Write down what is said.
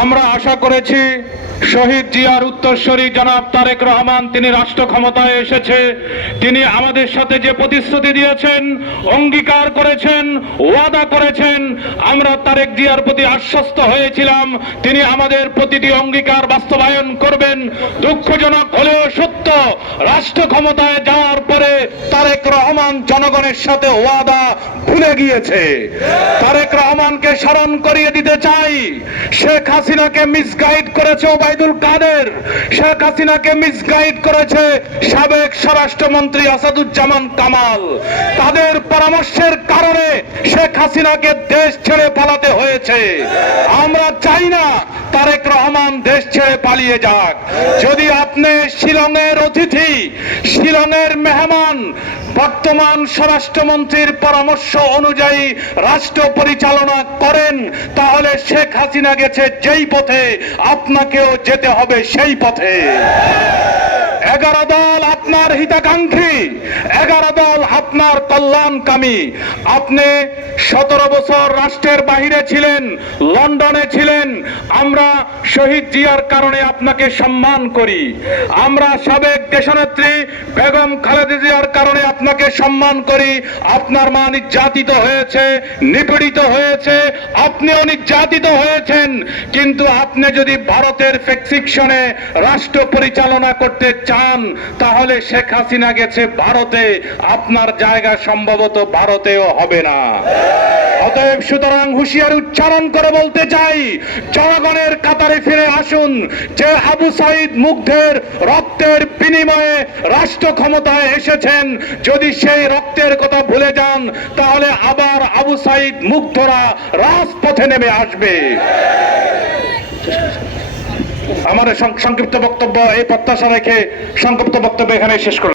আমরা আশা করেছি শহীদ জিয়ার উত্তরসূরি জনাব তারেক রহমান তিনি রাষ্ট্র ক্ষমতায় এসেছে, তিনি আমাদের সাথে যে প্রতিশ্রুতি দিয়েছেন, অঙ্গীকার করেছেন, ওয়াদা করেছেন, আমরা তারেক জিয়ার প্রতি আশ্বস্ত হয়েছিলাম তিনি আমাদের প্রতিটি অঙ্গীকার বাস্তবায়ন করবেন। দুঃখজনক হলেও সত্য, রাষ্ট্র ক্ষমতায় যাওয়ার পরে তারেক রহমান জনগণের সাথে ওয়াদা ভুলে গিয়েছে। তারেক রহমানকে স্মরণ করিয়ে দিতে চাই, শেখ হাসিনাকে মিসগাইড করেছে ওবায়দুল কাদের, শেখ হাসিনাকে মিসগাইড করেছে সাবেক স্বরাষ্ট্রমন্ত্রী আসাদুজ্জামান কামাল। তাদের পরামর্শের কারণে শেখ হাসিনাকে দেশ ছেড়ে পালাতে হয়েছে। আমরা চাই না তারেক রহমান দেশ ছেড়ে পালিয়ে যাক। যদি আপনি শিলংয়ের অতিথি, শিলংয়ের মেহমান, বর্তমান স্বরাষ্ট্রমন্ত্রীর পরামর্শ অনুযায়ী রাষ্ট্র পরিচালনা করেন, তাহলে শেখ হাসিনা গেছে যেই পথে আপনাকেও যেতে হবে সেই পথে। 11 দল আপনার হিতাকাঙ্ক্ষী, 11 দল আপনার কল্যাণকামী। আপনি 17 বছর রাষ্ট্রের বাহিরে ছিলেন, লন্ডনে ছিলেন। আমরা শহীদ জিয়ার কারণে আপনাকে সম্মান করি, আমরা সাবেক দেশনেত্রী বেগম খালেদা জিয়ার কারণে আপনাকে সম্মান করি। আপনার মা নির্যাতিত হয়েছে, নিপীড়িত হয়েছে, আপনিও নির্যাতিত হয়েছেন, কিন্তু আপনি যদি ভারতের প্রেসক্রিপশনে রাষ্ট্র পরিচালনা করতে চান, তাহলে শেখ হাসিনা গেছে ভারতে, আপনার জায়গা সম্ভবত ভারতেও হবে না। অতএব সুতরাং হুঁশিয়ারি উচ্চারণ করে বলতে চাই, জনগণের কাতারে ফিরে আসুন। যে আবু সাইদ মুগ্ধের রক্তের বিনিময়ে রাষ্ট্র ক্ষমতায় এসেছেন, যদি সেই রক্তের কথা ভুলে যান, তাহলে আবার আবু সাইদ মুগ্ধরা রাজপথে নেমে আসবে। আমাদের সংক্ষিপ্ত বক্তব্য এই প্রত্যাশা রেখে সংক্ষিপ্ত বক্তব্য এখানে শেষ করলাম।